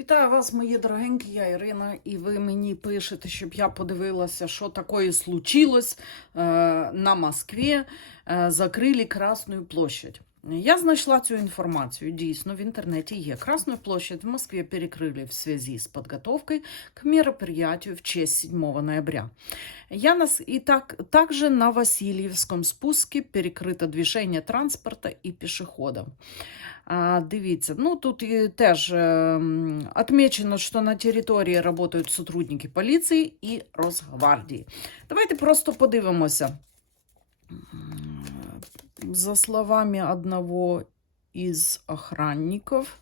Вітаю вас, мої дорогенькі, я Ірина, і ви мені пишете, щоб я подивилася, що такое случилось е, на Москві. Е, закрили Красну площадь. Я знайшла цю інформацію. Дійсно, в інтернеті є. Красную площадь в Москве перекрыли в связи с подготовкой к мероприятию в честь 7 ноября. Я нас... И так... также на Васильевском спуске перекрыто движение транспорта и пешеходов. Дивіться, ну тут і теж е, отмечено, що на території працюють сотрудники поліції і Росгвардії. Давайте просто подивимося. М, За словами одного із охранників.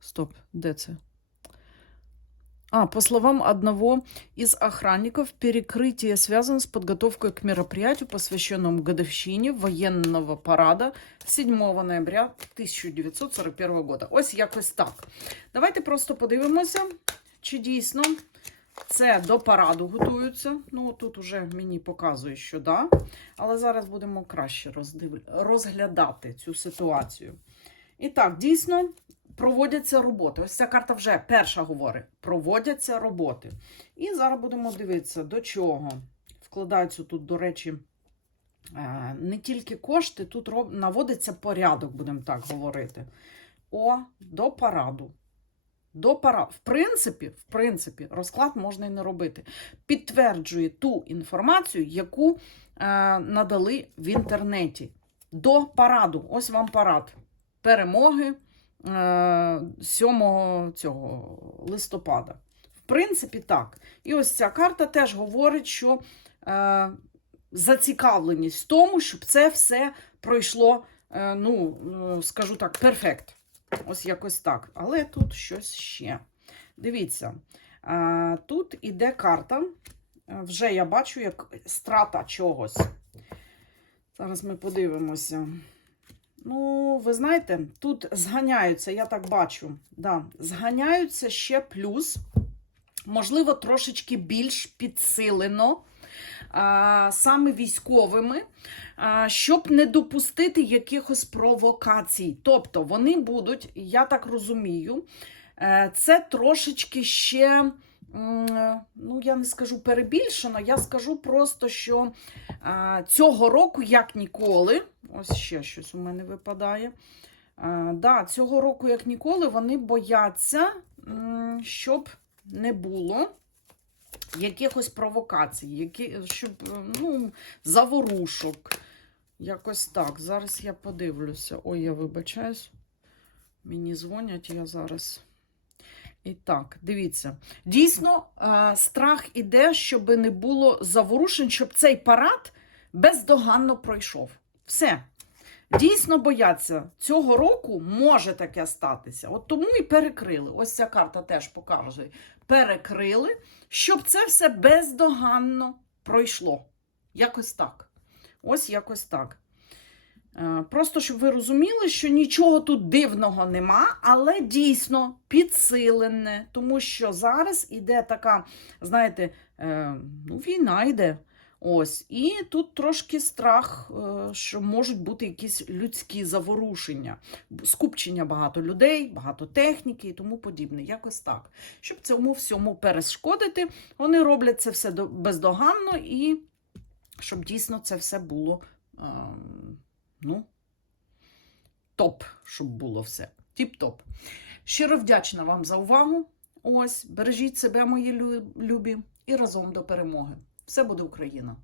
Стоп, де це? А, по словам одного из охранников, перекрытие связано с подготовкой к мероприятию, посвященному годовщине военного парада 7 ноября 1941 года. Ось якось так. Давайте просто подивимося, чи дійсно це до параду готуються. Ну, тут уже мені показує, що да. Але зараз будемо краще роздив... розглядати цю ситуацію. І так, дійсно проводяться роботи. Ось ця карта вже перша говорить: проводяться роботи. І зараз будемо дивитися, до чого вкладаються тут, до речі, е, не тільки кошти, тут наводиться порядок, будемо так говорити. О, до параду. До пара. В принципі, в принципі, розклад можна і не робити. Підтверджує ту інформацію, яку е, надали в інтернеті. До параду. Ось вам парад перемоги е, 7 цього листопада. В принципі, так. І ось ця карта теж говорить, що е, зацікавленість в тому, щоб це все пройшло, е, ну, е, скажу так, перфект. Ось якось так. Але тут щось ще. Дивіться, тут іде карта. Вже я бачу, як страта чогось. Зараз ми подивимося. Ну, ви знаєте, тут зганяються, я так бачу. Да, зганяються ще плюс, можливо, трошечки більш підсилено. Саме військовими, щоб не допустити якихось провокацій. Тобто вони будуть, я так розумію, е, це трошечки ще, ну я не скажу перебільшено, я скажу просто, що цього року, як ніколи, ось ще щось у мене випадає. Да, цього року, як ніколи, вони бояться, щоб не було якихось провокацій, які, щоб е, ну, заворушок. Якось так. Зараз я подивлюся. Ой, я вибачаюсь. Мені дзвонять, я зараз. І так, дивіться. Дійсно, е, страх іде, щоб не було заворушень, щоб цей парад бездоганно пройшов. Все. Дійсно бояться, цього року може таке статися. От тому і перекрили. Ось ця карта теж показує. Перекрили, щоб це все бездоганно пройшло. Якось так. Ось якось так. Е, Просто щоб ви розуміли, що нічого тут дивного нема, але дійсно підсилене, тому що зараз іде така, знаєте, е, ну, війна йде. Ось, і тут трошки страх, е, що можуть бути якісь людські заворушення, скупчення багато людей, багато техніки і тому подібне. Якось так. Щоб цьому всьому перешкодити, вони роблять це все бездоганно і щоб дійсно це все було. е, ну, топ, щоб було все. Тіп-топ. Щиро вдячна вам за увагу. Ось, бережіть себе, мої любі, і разом до перемоги. Все буде Україна!